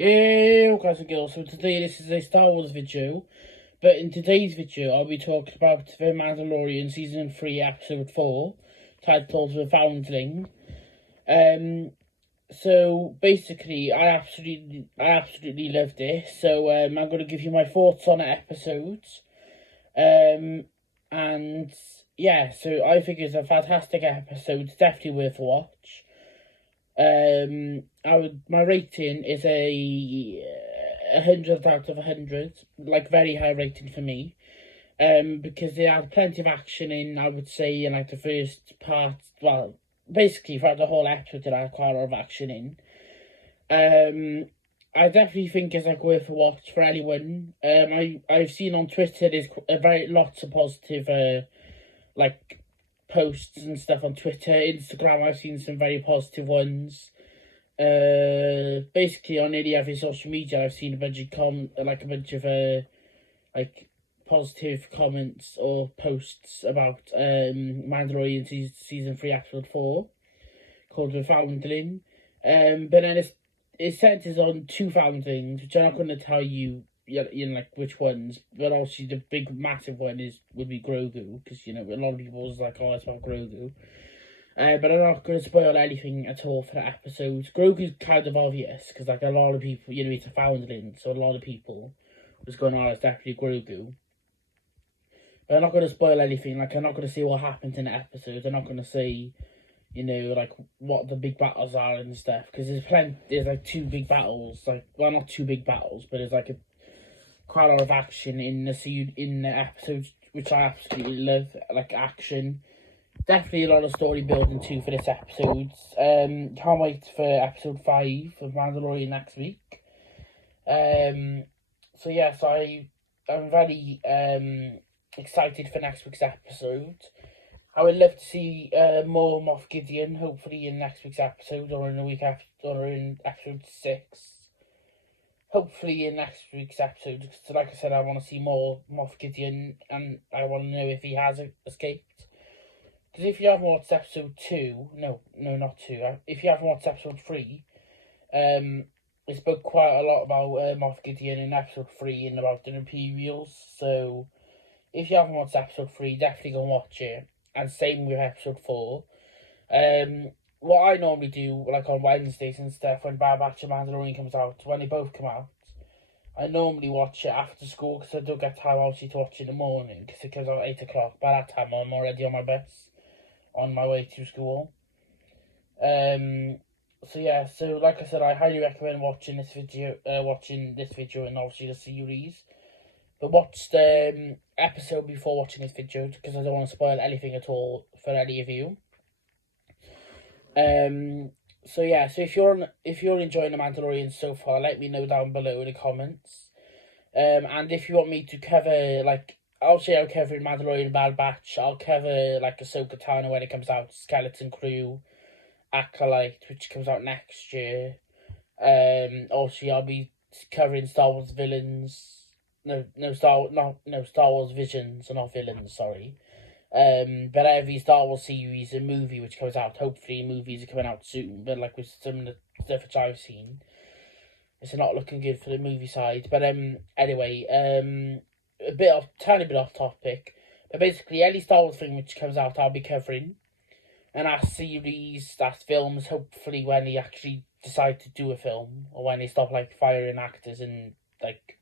Yeah, guys and girls, so today this is a Star Wars video, but in today's video I'll be talking about The Mandalorian Season 3 Episode 4, titled The Foundling. So basically I absolutely loved this, so I'm going to give you my thoughts on the episodes, and yeah, so I think it's a fantastic episode, it's definitely worth a watch. My rating is a 100 out of 100, like very high rating for me. Because they had plenty of action in, I would say, in like the first part. Well, basically throughout the whole episode, there had quite a lot of action in. I definitely think it's like worth a watch for anyone. I've seen on Twitter there's lots of positive like posts and stuff on Twitter, Instagram. I've seen some very positive ones. Basically on nearly every social media, I've seen a bunch of like positive comments or posts about Mandalorian season 3 episode 4, called The Foundling. But then it centers on two foundlings, which I'm not going to tell you, like which ones, but obviously the big massive one would be Grogu, because a lot of people was like, oh, it's about Grogu. But I'm not going to spoil anything at all for the episodes. Grogu's kind of obvious, because like a lot of people, it's a foundling, so a lot of people was going, oh, it's definitely Grogu. But I'm not going to spoil anything. Like, I'm not going to say what happens in the episodes. I'm not going to say, like what the big battles are and stuff, because there's like two big battles, like, well, not two big battles, but there's like quite a lot of action in the episodes, which I absolutely love. Like action, definitely a lot of story building too for this episode. Can't wait for episode 5 of Mandalorian next week. So yes, I'm very excited for next week's episode. I would love to see more Moff Gideon, hopefully in next week's episode, or in the week after, or in episode 6. Hopefully in next week's episode, because like I said, I want to see more Moff Gideon, and I want to know if he has escaped. Because if you haven't watched episode 2, no, not 2, if you haven't watched episode 3, it spoke quite a lot about Moff Gideon in episode 3 and about the Imperials, so if you haven't watched episode 3, definitely go and watch it. And same with episode 4. What I normally do, like on Wednesdays and stuff, when Bad Batch and Mandalorian comes out, when they both come out, I normally watch it after school, because I don't get time obviously to watch it in the morning, because it comes out at 8 o'clock. By that time, I'm already on my bus, on my way to school. So yeah, so like I said, I highly recommend watching this video, and obviously the series. But watch the episode before watching this video, because I don't want to spoil anything at all for any of you. So yeah, so if you're enjoying The Mandalorian so far, let me know down below in the comments. And if you want me to cover, like, I'll cover Mandalorian Bad Batch. I'll cover like Ahsoka Tano when it comes out, Skeleton Crew, Acolyte, which comes out next year. Also I'll be covering Star Wars villains. Star Wars visions, or not villains, sorry. But every Star Wars series and movie which comes out, hopefully movies are coming out soon, but like with some of the stuff which I've seen, it's not looking good for the movie side. But anyway, tiny bit off topic, but basically any Star Wars thing which comes out, I'll be covering. And that's series, that's films, hopefully when they actually decide to do a film, or when they stop like firing actors and like,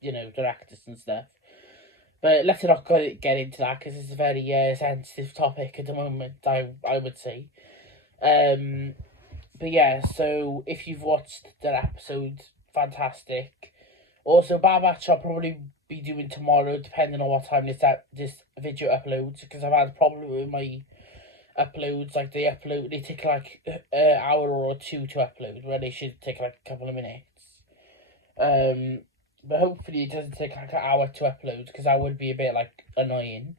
directors and stuff. But let's not get into that, because it's a very sensitive topic at the moment, I would say. But yeah, so if you've watched that episode, fantastic. Also, Bad Batch I'll probably be doing tomorrow, depending on what time this video uploads, because I've had a problem with my uploads. Like they take like an hour or two to upload, where they should take like a couple of minutes. But hopefully it doesn't take like an hour to upload, because that would be a bit like annoying.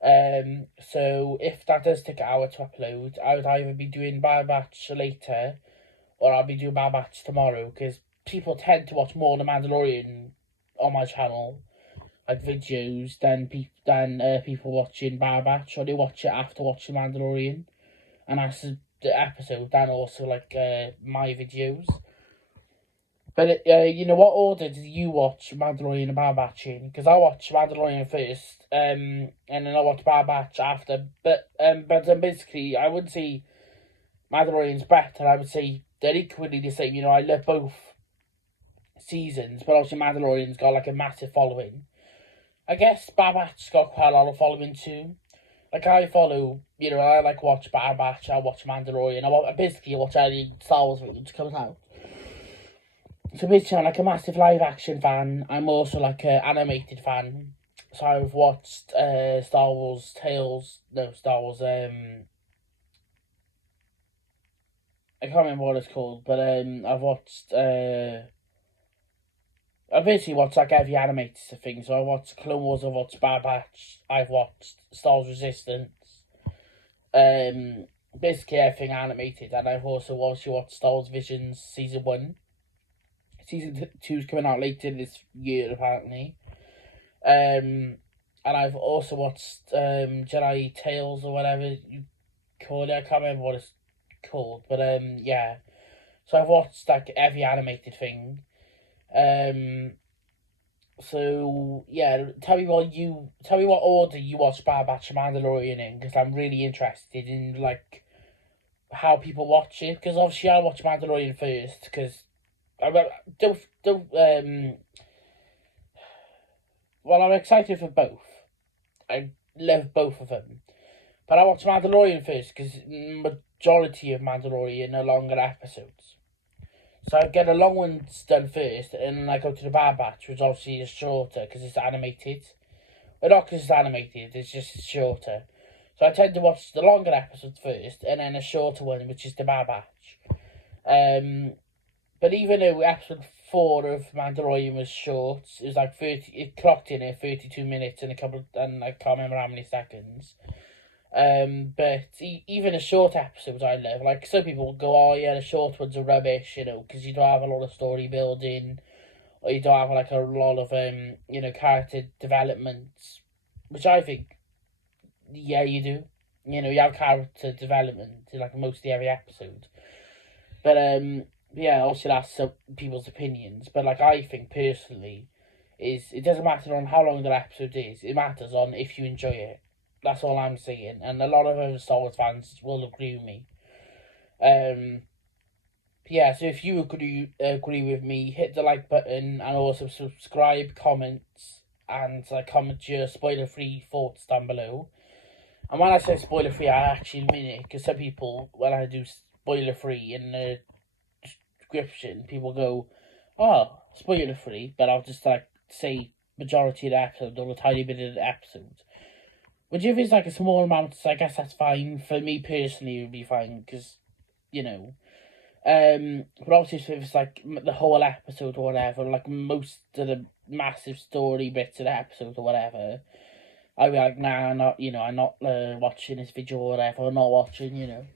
So if that does take an hour to upload, I would either be doing Bad Batch later, or I'll be doing Bad Batch tomorrow, because people tend to watch more The Mandalorian on my channel, like videos, than people watching Bad Batch, or they watch it after watching Mandalorian, and that's the episode, and also like my videos. But you know, what order did you watch Mandalorian and Bad Batch in? Because I watched Mandalorian first, and then I watched Bad Batch after. But basically, I wouldn't say Mandalorian's better. I would say they're equally the same. You know, I love both seasons, but obviously Mandalorian's got like a massive following. I guess Bad Batch's got quite a lot of following too. Like I follow, you know, I like watch Bad Batch, I watch Mandalorian, I basically watch any Star Wars film that comes out. So basically I'm like a massive live action fan. I'm also like an animated fan. So I've watched Star Wars I can't remember what it's called, but I've watched I've basically watched like every animated thing. So I watched Clone Wars, I've watched Bad Batch, I've watched Star Wars Resistance, basically everything animated, and I've also watched Star Wars Visions Season 1. Season 2's coming out later this year, apparently. And I've also watched Jedi Tales, or whatever you call it. I can't remember what it's called, but yeah. So I've watched like every animated thing. So yeah, tell me what order you watch Bad Batch and Mandalorian in, because I'm really interested in like how people watch it. Because obviously I watch Mandalorian first, because I don't well, I'm excited for both. I love both of them, but I watch Mandalorian first because majority of Mandalorian are longer episodes. So I get the long ones done first, and then I go to the Bad Batch, which obviously is shorter because it's animated. Well, not because it's animated, it's just shorter. So I tend to watch the longer episodes first, and then a shorter one, which is the Bad Batch. But even though episode 4 of Mandalorian was short, it was like 30. It clocked in at 32 minutes and and I can't remember how many seconds. But even a short episodes I love. Like some people go, oh yeah, the short ones are rubbish, you know, because you don't have a lot of story building, or you don't have like a lot of you know, character development, which I think, yeah, you do. You know, you have character development in like mostly every episode. But yeah, obviously that's some people's opinions. But like I think personally, it doesn't matter on how long the episode is. It matters on if you enjoy it. That's all I'm saying, and a lot of other Star Wars fans will agree with me. Yeah, so if you agree with me, hit the like button and also subscribe, comments, and comment your spoiler-free thoughts down below. And when I say spoiler-free, I actually mean it, because some people, when I do spoiler-free in the description, people go, oh, spoiler-free, but I'll just like say majority of the episode or a tiny bit of the episode. Which if it's like a small amount, I guess that's fine. For me personally, it would be fine, because, you know. But obviously if it's like the whole episode or whatever, like most of the massive story bits of the episode or whatever, I'd be like, nah, I'm not watching this video or whatever, I'm not watching, you know.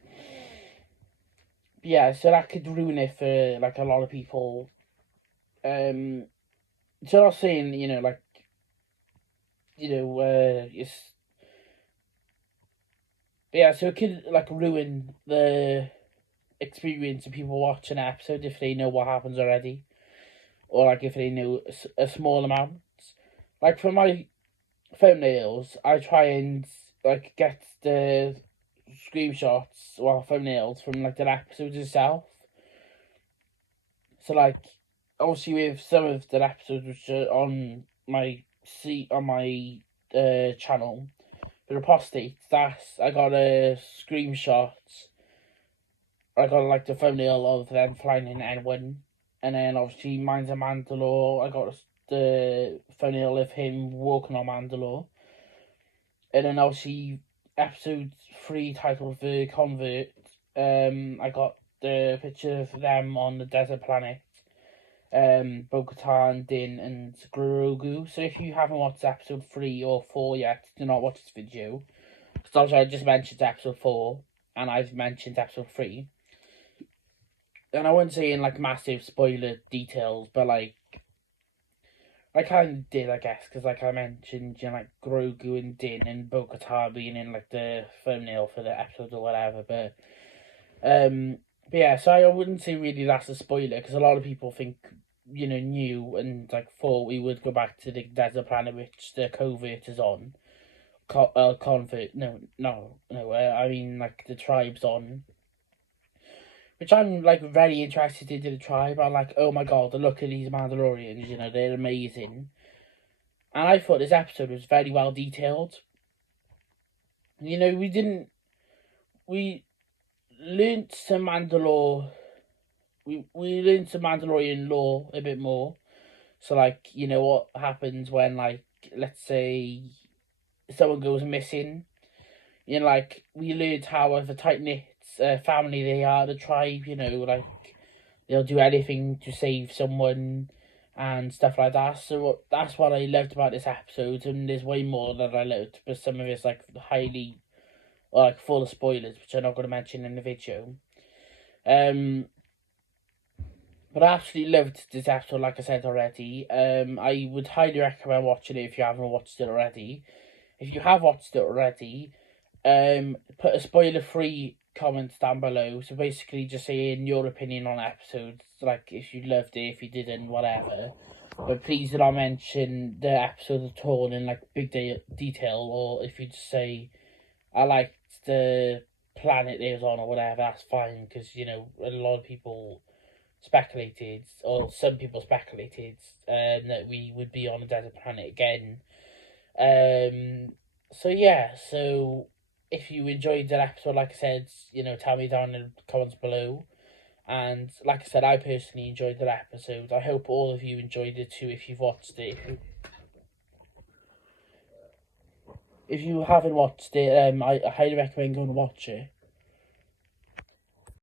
But yeah, so that could ruin it for like a lot of people. So I'm not saying, you know, like, you know, it's... But yeah, so it could like ruin the experience of people watching an episode if they know what happens already, or like if they know a small amount. Like for my thumbnails, I try and like get the screenshots or thumbnails from like the episode itself. So like obviously with some of the episodes which are on my channel, for the apostates, I got a screenshot. I got like the thumbnail of them flying in N1, and then obviously mine's a Mandalore. I got the thumbnail of him walking on Mandalore, and then obviously episode 3 titled The Convert. I got the picture of them on the desert planet. Bo-Katan, Din, and Grogu. So if you haven't watched episode 3 or 4 yet, do not watch this video. Because obviously I just mentioned episode 4, and I've mentioned episode 3. And I wouldn't say in like massive spoiler details, but like I kind of did, I guess, because like I mentioned, you know, like Grogu and Din and Bo-Katan being in like the thumbnail for the episode or whatever. But yeah, so I wouldn't say really that's a spoiler, because a lot of people think knew and like thought we would go back to the desert planet which the covert is on. Convert, no. I mean like the tribe's on, which I'm like very interested into the tribe. I'm like, oh my god, look at these Mandalorians. They're amazing. And I thought this episode was very well detailed. We learnt some we learned some Mandalorian lore a bit more. So like, what happens when, like, let's say someone goes missing. Like, we learned how of a tight-knit family they are, the tribe, like, they'll do anything to save someone and stuff like that. So that's what I loved about this episode, and there's way more that I loved, but some of it's, like, highly, like, full of spoilers, which I'm not going to mention in the video. But I absolutely loved this episode, like I said already. I would highly recommend watching it if you haven't watched it already. If you have watched it already, put a spoiler-free comment down below. So basically just saying your opinion on episodes, like if you loved it, if you didn't, whatever. But please do not mention the episode at all in like big detail, or if you just say, I liked the planet it was on or whatever, that's fine, because, a lot of people speculated, or some people speculated, that we would be on a desert planet again. So yeah, so if you enjoyed that episode, like I said, tell me down in the comments below. And like I said, I personally enjoyed that episode. I hope all of you enjoyed it too if you've watched it. If you haven't watched it, I highly recommend going to watch it.